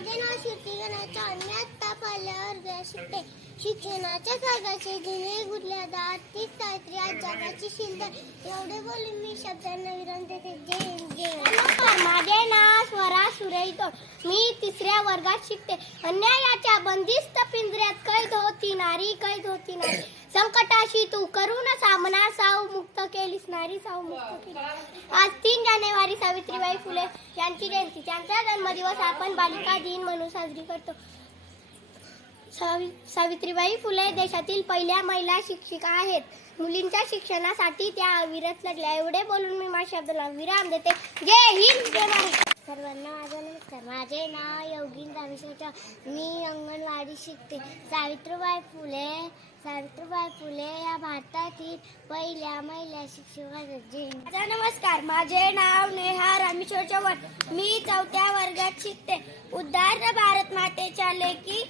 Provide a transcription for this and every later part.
माझे नाव श्रुती गणाच्या मी आत्ता पहिल्या शिकते. शिक्षणाच्या सागाचे जुने गुरल्या आर्थिक साहित्य आज जगाची शिल्लक एवढे बोलून मी शब्दांना विराम देते. नमस्कार, माझे नाव स्वरा सुरेश. मी 3ऱ्या वर्गात शिकते. अन्यायाच्या बंदिस्त पिंजऱ्यात कैद होती नारी, कैद होती नारी. संकटाशी तू करून सामना, साव मुक्त केलीस नारी, साव मुक्त केली. आज 3 जानेवारी सावित्रीबाई फुले यांची जयंती. त्यांचा जन्मदिवस आपण बालिका दिन म्हणून साजरी करतो. सावित्रीबाई फुले देशातील पहिल्या महिला शिक्षिका आहेत. मुलींच्या शिक्षणासाठी त्या अविरत लढल्या. एवढे बोलून मी माझ्या शब्दाला विराम देते. जय हिंद, जय महाराष्ट्र. सर्वांना माझा नमस्कार. माझे नाव योगीन रामेश्वर. मी अंगणवाडी शिकते. सावित्रीबाई फुले या भारतातील पहिल्या महिला शिक्षिका आहेत. माझा नमस्कार. माझे नाव नेहा रामेश्वर चव्हाण. मी 4थ्या वर्गात शिकते. उद्धार भारत मातेच्या लेकी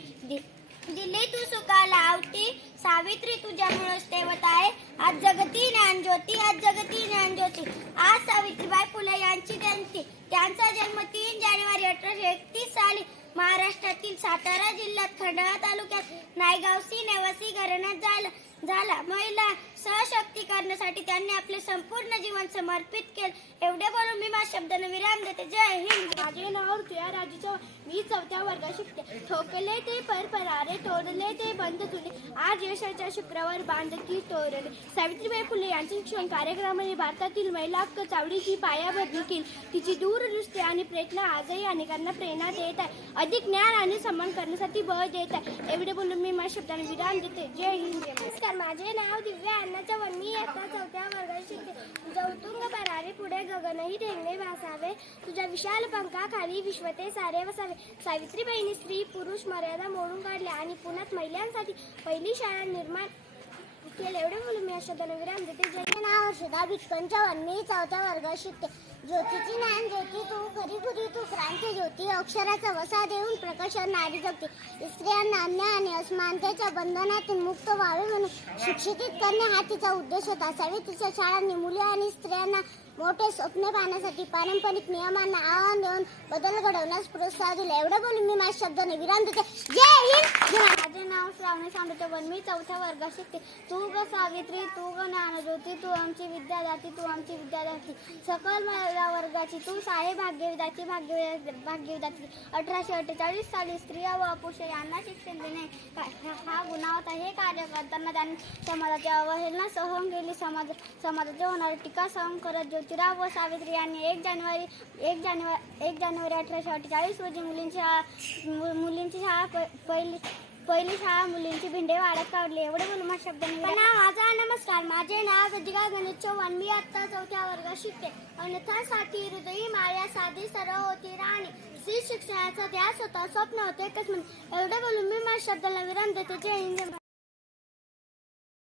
दिली तू सुखाला आवटी, सावित्री तुझ्यामुळेच तेवत आहे आज जगती ज्ञान ज्योती, आज जगती ज्ञान ज्योती. आज सावित्रीबाई फुले यांची जयंती. त्यांचा जन्म 3 जानेवारी 1831 साली महाराष्ट्रातील सातारा जिल्ह्यात खंडाळा तालुक्यात नायगावसी नेवासी घराण्यात झाला. महिला सशक्तीकरणासाठी त्यांनी आपले संपूर्ण जीवन समर्पित केले. एवढे बोलून मी माझ्या शब्दांना विराम देते. जय हिंद. माझे नाव ऋतुया राजूच्या. मी 4थ्या वर्गात शिकते. ठोकले ते परपरारे, तोडले ते बंद तुले, आज यशाच्या शुक्रवार बांधकी तोरले. सावित्रीबाई फुले यांचे शिक्षण कार्यक्रमाने भारतातील महिला हक्क चावडीची पायाभरणी केली. तिची दूरदृष्टी आणि प्रयत्न आजही अनेकांना प्रेरणा देत आहे. अधिक ज्ञान आणि सन्मान करण्यासाठी बळ देत आहे. एवढे बोलून मी माझ्या शब्दांना विराम देते. जय हिंद. नमस्कार. माझे नाव दिव्या अण्णाच्या. मी आता 4थ्या वर्गात शिकते. जौतुंग भरारी पुढे गगनही ढेंगळे भासावे, तुझ्या विशाल पंखाखाली विश्वते सारे वसावे. सावित्रीबाईंनी स्त्री पुरुष मर्यादा मोडून काढल्या आणि पुण्यात महिलांसाठी पहिली शाळा निर्माण केले. एवढे बोलून मी शब्दांना विराम देते. माझे नाव हर्षदा भिटकनच्या. मी 4थ्या वर्गात शिकते. ज्योतीची ज्ञान ज्योती तू, खरी खुरी तू, क्रांती ज्योती. अक्षराचा वसा देऊन प्रकाशन नारी जगते. स्त्रियांना अन्याय आणि असमानतेच्या बंधनातून मुक्त व्हावे म्हणून शिक्षित करणे हा तिचा उद्देश होता. सावित्रीच्या शाळांनी मुले आणि स्त्रियांना मोठे स्वप्ने पाहण्यासाठी पारंपरिक नियमांना आव्हान देऊन बदल घडवण्यास प्रोत्साहन दिले. एवढे बोलून मी माझ्या शब्दाने विराम देते. जय हिंद. माझे नाव श्रावणी सांडोटेवन. मी 4थ्या वर्गात शिकते. तू ग सावित्री, तू ग ज्ञानज्योती, तू आमची विद्यादाती, तू आमची विद्यादाती. सकल महिला वर्गाची तू साहे भाग्यविधाची, भाग्यविधाती. 1848 साली स्त्रिया व पुरुष यांना शिक्षण देणे हा गुन्हा होता. हे कार्य करताना त्यांनी समाजाची अवहेलना सहन केली. समाजाची होणारी टीका सहन करत ज्योतिराव व सावित्री यांनी 1 जानेवारी 1848 रोजी मुलींची शाळा पहिली शाळा मुलींची भिंडेवाड्यात काढली. एवढे बोलून माझ्या शब्दांनी. माझा नमस्कार. माझे नाव रजिका गणेश चव्हाण. मी आता 4थ्या वर्गात शिकते. अन्यथासाठी हृदयी माया साधी सरळ होती राणी, स्त्री शिक्षणाचा ध्यास होता, स्वप्न होते एकच म्हणून. एवढे बोलून मी माझ्या शब्दाला विराम देते. जय हिंद.